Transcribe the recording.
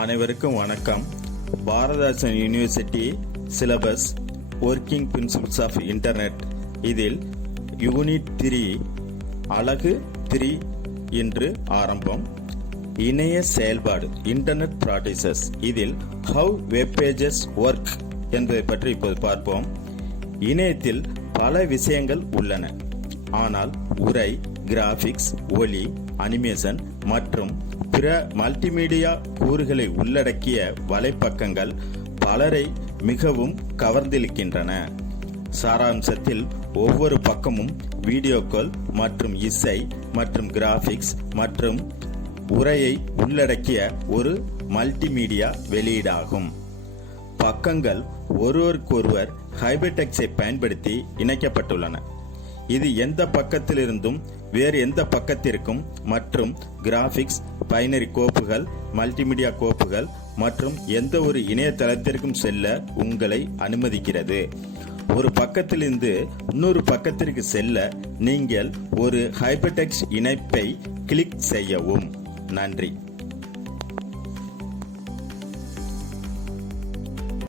அனைவருக்கும் வணக்கம். Bharathidasan university syllabus working principles of internet இதில் யூனிட் 3 அலகு 3 இன்று ஆரம்பம். இணைய செயல்பாடு இன்டர்நெட் ப்ராக்டிசஸ் இதில் ஹவ் வெப் பேஜஸ் ஒர்க் என்பதை பற்றி இப்போது பார்ப்போம். இணையத்தில் பல விஷயங்கள் உள்ளன. ஆனால் உரை, கிராபிக்ஸ், ஒலி, அனிமேஷன் மற்றும் பிற மல்டிமீடியா கூறுகளை உள்ளடக்கிய வலைப்பக்கங்கள் பலரை மிகவும் கவர்ந்திழுக்கின்றன. சாராம்சத்தில் ஒவ்வொரு பக்கமும் வீடியோக்கள் மற்றும் இசை மற்றும் கிராபிக்ஸ் மற்றும் உரையை உள்ளடக்கிய ஒரு மல்டிமீடியா வெளியீடாகும். பக்கங்கள் ஒருவருக்கொருவர் ஹைபர்டெக்ஸ்டை பயன்படுத்தி இணைக்கப்பட்டுள்ளன. இது எந்த பக்கத்திலிருந்தும் வேறு எந்த பக்கத்திற்கும் மற்றும் கிராபிக்ஸ், பைனரி கோப்புகள், மல்டிமீடியா கோப்புகள் மற்றும் எந்த ஒரு இணையதளத்திற்கும் செல்ல உங்களை அனுமதிக்கிறது. ஒரு பக்கத்திலிருந்து இன்னொரு பக்கத்திற்கு செல்ல நீங்கள் ஒரு ஹைபர்டெக்ஸ்ட் இணைப்பை கிளிக் செய்யவும். நன்றி.